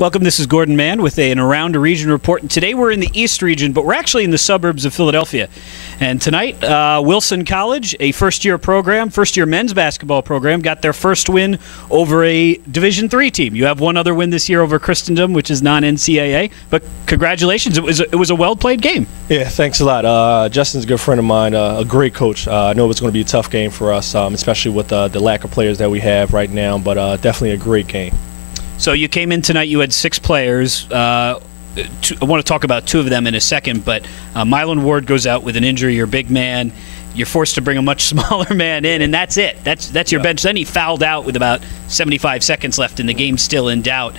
Welcome. This is Gordon Mann with an Around the Region report. And today we're in the East Region, but we're actually in the suburbs of Philadelphia. And tonight, Wilson College, a first-year men's basketball program, got their first win over a Division III team. You have one other win this year over Christendom, which is non-NCAA. But congratulations. It was a well-played game. Yeah, thanks a lot. Justin's a good friend of mine, a great coach. I know it's going to be a tough game for us, especially with the lack of players that we have right now, but definitely a great game. So you came in tonight, you had 6 players. I want to talk about 2 of them in a second, but Mylan Ward goes out with an injury. You're a big man. You're forced to bring a much smaller man in, and that's it. That's your bench. Then he fouled out with about 75 seconds left, and the game's still in doubt.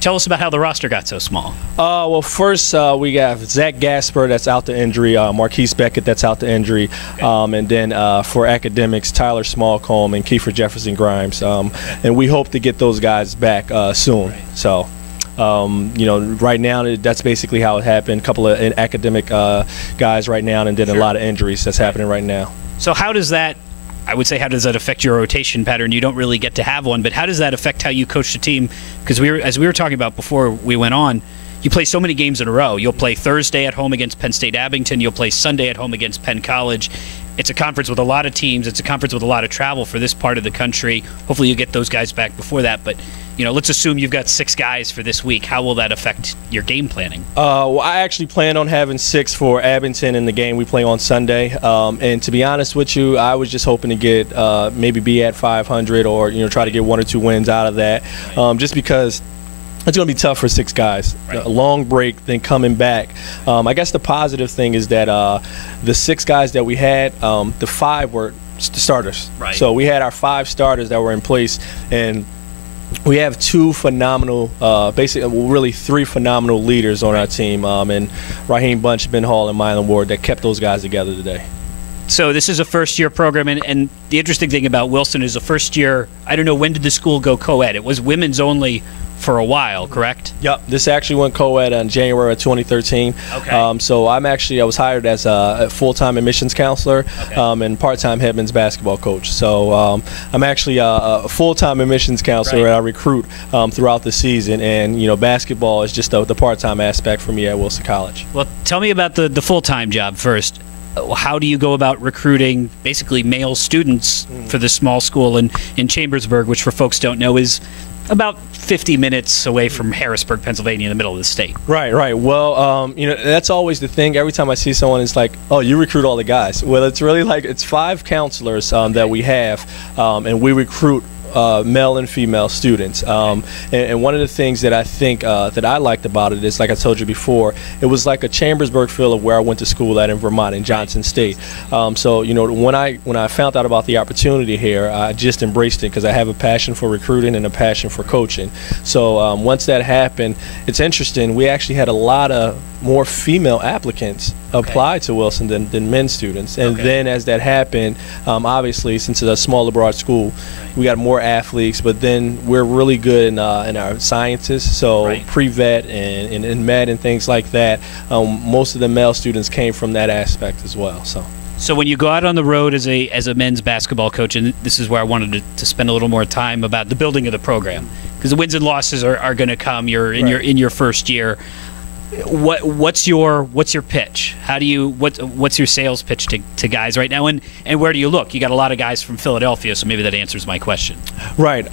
Tell us about how the roster got so small. Well, first we have Zach Gasper that's out to injury, Marquise Beckett that's out to injury, and then for academics, Tyler Smallcomb and Kiefer Jefferson Grimes. And we hope to get those guys back soon. Right. So, right now that's basically how it happened. A couple of academic guys right now, and then a lot of injuries that's happening right now. So how does that affect your rotation pattern? You don't really get to have one, but how does that affect how you coach the team? Because as we were talking about before we went on, you play so many games in a row. You'll play Thursday at home against Penn State Abington. You'll play Sunday at home against Penn College. It's a conference with a lot of teams. It's a conference with a lot of travel for this part of the country. Hopefully you get those guys back before that. But, let's assume you've got 6 guys for this week. How will that affect your game planning? Well, I actually plan on having 6 for Abington in the game we play on Sunday. And to be honest with you, I was just hoping to get maybe be at 500 or, try to get 1 or 2 wins out of that, just because it's going to be tough for 6 guys. Right. A long break, then coming back. I guess the positive thing is that the 6 guys that we had, the 5 were the starters. Right. So we had our 5 starters that were in place, and we have 2 phenomenal, really 3 phenomenal leaders on our team, and Raheem Bunch, Ben Hall, and Mylan Ward that kept those guys together today. So this is a first-year program, and the interesting thing about Wilson is a first year, I don't know, when did the school go co-ed? It was women's only for a while, correct? Yep. This actually went co-ed in January of 2013. Okay. So I was hired as a full-time admissions counselor, and part-time head men's basketball coach. So I'm actually a full-time admissions counselor, and I recruit throughout the season. And, basketball is just the part-time aspect for me at Wilson College. Well, tell me about the full-time job first. How do you go about recruiting basically male students for this small school in Chambersburg, which for folks don't know is about 50 minutes away from Harrisburg, Pennsylvania, in the middle of the state? Right. Well, that's always the thing. Every time I see someone, it's like, oh, you recruit all the guys. Well, it's really like it's 5 counselors that we have, and we recruit male and female students. And one of the things that I think that I liked about it is, like I told you before, it was like a Chambersburg feel of where I went to school at in Vermont, in Johnson State. So, when I found out about the opportunity here, I just embraced it because I have a passion for recruiting and a passion for coaching. So once that happened, it's interesting. We actually had a lot of more female applicants apply to Wilson than men students. And then as that happened, obviously, since it's a smaller broad school, we got more athletes, but then we're really good in our sciences, so pre-vet and med and things like that. Most of the male students came from that aspect as well. So when you go out on the road as a men's basketball coach, and this is where I wanted to spend a little more time about the building of the program, because the wins and losses are going to come. You're in your first year. What's your pitch? What's your sales pitch to guys right now, and where do you look? You got a lot of guys from Philadelphia, so maybe that answers my question. Right.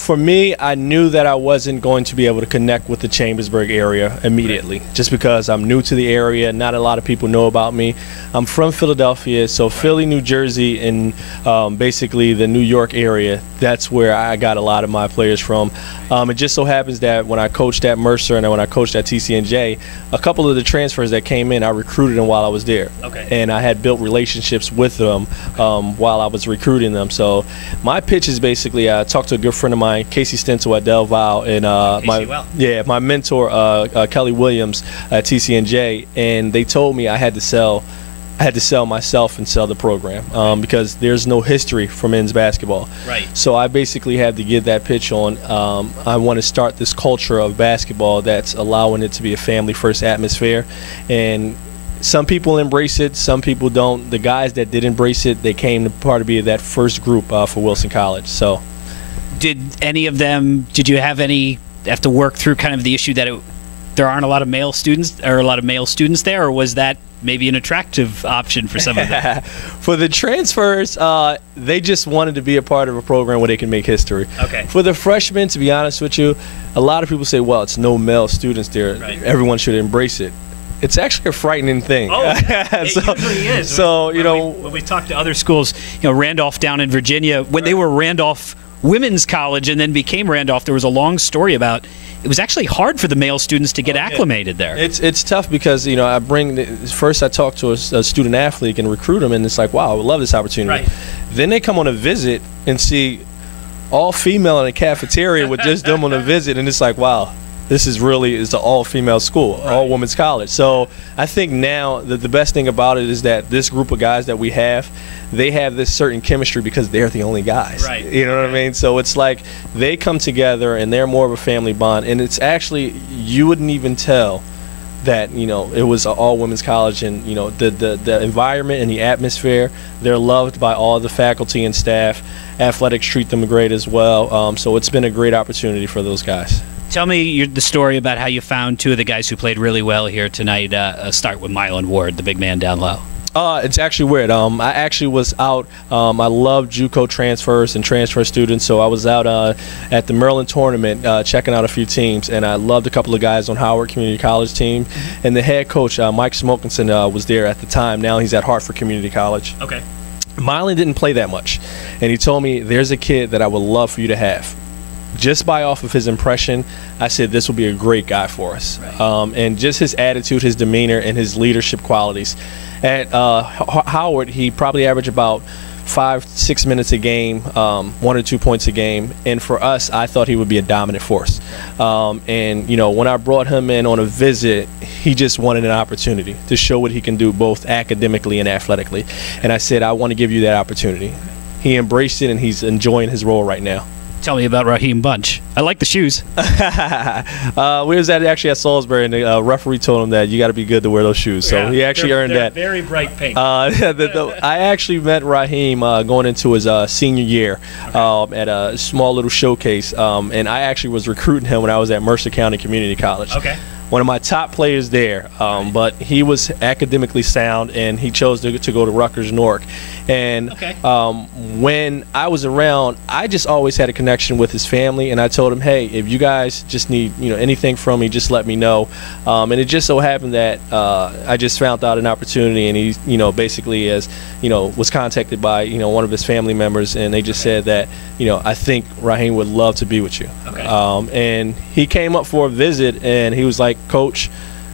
For me, I knew that I wasn't going to be able to connect with the Chambersburg area immediately, just because I'm new to the area. Not a lot of people know about me. I'm from Philadelphia, so Philly, New Jersey, and basically the New York area. That's where I got a lot of my players from. It just so happens that when I coached at Mercer and when I coached at TCNJ, a couple of the transfers that came in, I recruited them while I was there. Okay. And I had built relationships with them while I was recruiting them. So my pitch is basically, I talked to a good friend of mine, Casey Stenzel at Del Valle, and my mentor, Kelly Williams at TCNJ, and they told me I had to sell myself and sell the program because there's no history for men's basketball. Right. So I basically had to get that pitch on. I want to start this culture of basketball that's allowing it to be a family-first atmosphere. And some people embrace it, some people don't. The guys that did embrace it, they came to part of be that first group for Wilson College. So, did you have any have to work through kind of the issue that there aren't a lot of male students or a lot of male students there, or was that maybe an attractive option for some of them? For the transfers, they just wanted to be a part of a program where they can make history. Okay. For the freshmen, to be honest with you, a lot of people say, well, it's no male students there. Right. Everyone should embrace it. It's actually a frightening thing. Oh, it usually is. So, when we talk to other schools, Randolph down in Virginia, when they were Randolph Women's College and then became Randolph, there was a long story about it was actually hard for the male students to get acclimated there. It's tough because, first I talk to a student athlete and recruit them, and it's like, wow, I would love this opportunity. Right. Then they come on a visit and see all female in a cafeteria with just them on a visit, and it's like, wow, this is an all-female school, right. all-women's college. So I think now that the best thing about it is that this group of guys that we have, they have this certain chemistry because they're the only guys. Right. You know what I mean? So it's like they come together and they're more of a family bond. And it's actually, you wouldn't even tell that, it was an all-women's college, and, the environment and the atmosphere, they're loved by all the faculty and staff. Athletics treat them great as well. So it's been a great opportunity for those guys. Tell me the story about how you found two of the guys who played really well here tonight. Start with Mylan Ward, the big man down low. It's actually weird. I actually was out. I love JUCO transfers and transfer students, so I was out at the Maryland tournament checking out a few teams, and I loved a couple of guys on Howard Community College team. And the head coach, Mike Smokinson, was there at the time. Now he's at Hartford Community College. Okay. Mylan didn't play that much, and he told me, there's a kid that I would love for you to have. Just by off of his impression, I said this will be a great guy for us. Right. And just his attitude, his demeanor, and his leadership qualities. At Howard, he probably averaged about 5-6 minutes a game, 1 or 2 points a game. And for us, I thought he would be a dominant force. And, when I brought him in on a visit, he just wanted an opportunity to show what he can do both academically and athletically. And I said, I want to give you that opportunity. He embraced it, and he's enjoying his role right now. Tell me about Raheem Bunch. I like the shoes. We was actually at Salisbury, and the referee told him that you got to be good to wear those shoes. So he actually earned that. Very bright pink. I actually met Raheem going into his senior year at a small little showcase, and I actually was recruiting him when I was at Mercer County Community College. Okay. One of my top players there, but he was academically sound, and he chose to go to Rutgers Newark. And when I was around, I just always had a connection with his family, and I told him, hey, if you guys just need anything from me, just let me know. And it just so happened that I just found out an opportunity, and he basically was contacted by one of his family members, and they just said that I think Raheem would love to be with you. Okay. And he came up for a visit, and he was like, Coach,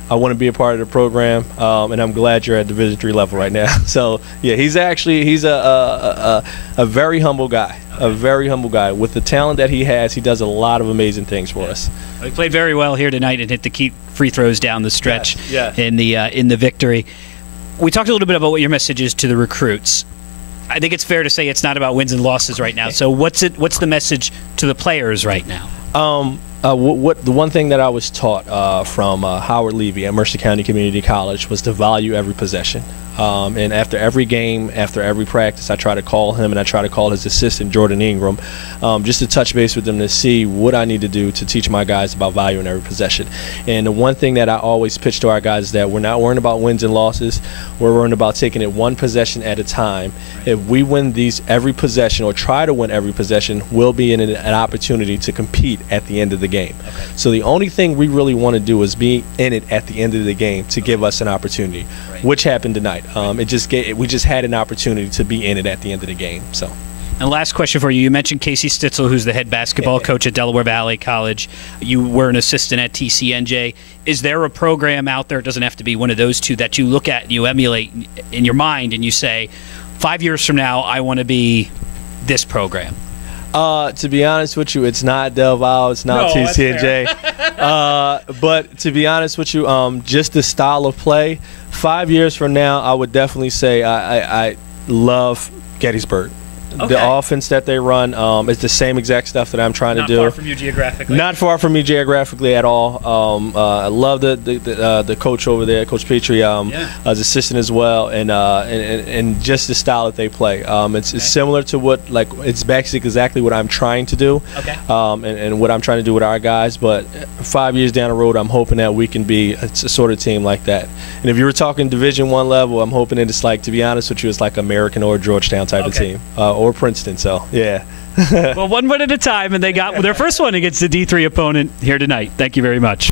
I want to be a part of the program, and I'm glad you're at Division III level right now. So yeah, he's a very humble guy, a very humble guy. With the talent that he has, he does a lot of amazing things for us. He played very well here tonight and hit the key free throws down the stretch in the victory. We talked a little bit about what your message is to the recruits. I think it's fair to say it's not about wins and losses right now. So what's the message to the players right now? The one thing that I was taught from Howard Levy at Mercer County Community College was to value every possession. And after every game, after every practice, I try to call him, and I try to call his assistant, Jordan Ingram, just to touch base with them to see what I need to do to teach my guys about valuing every possession. And the one thing that I always pitch to our guys is that we're not worrying about wins and losses. We're worrying about taking it one possession at a time. If we win every possession, or try to win every possession, we'll be in an opportunity to compete at the end of the game. Okay. So the only thing we really want to do is be in it at the end of the game to give us an opportunity, which happened tonight. We just had an opportunity to be in it at the end of the game. So. And last question for you. You mentioned Casey Stitzel, who's the head basketball coach at Delaware Valley College. You were an assistant at TCNJ. Is there a program out there, it doesn't have to be one of those two, that you look at and you emulate in your mind and you say, 5 years from now, I want to be this program? To be honest with you, it's not Del Valle, it's not TCNJ. But to be honest with you, just the style of play, 5 years from now, I would definitely say I love Gettysburg. The offense that they run is the same exact stuff that I'm trying to do. Not far from you geographically. Not far from me geographically at all. I love the coach over there, Coach Petrie, as assistant as well, and just the style that they play. It's similar to what, like, it's basically exactly what I'm trying to do, and what I'm trying to do with our guys. But 5 years down the road, I'm hoping that we can be a sort of team like that. And if you were talking Division I level, I'm hoping that it's like, to be honest with you, it's like American or Georgetown type of team, or Princeton. So yeah. Well, one win at a time, and they got their first one against the D3 opponent here tonight. Thank you very much.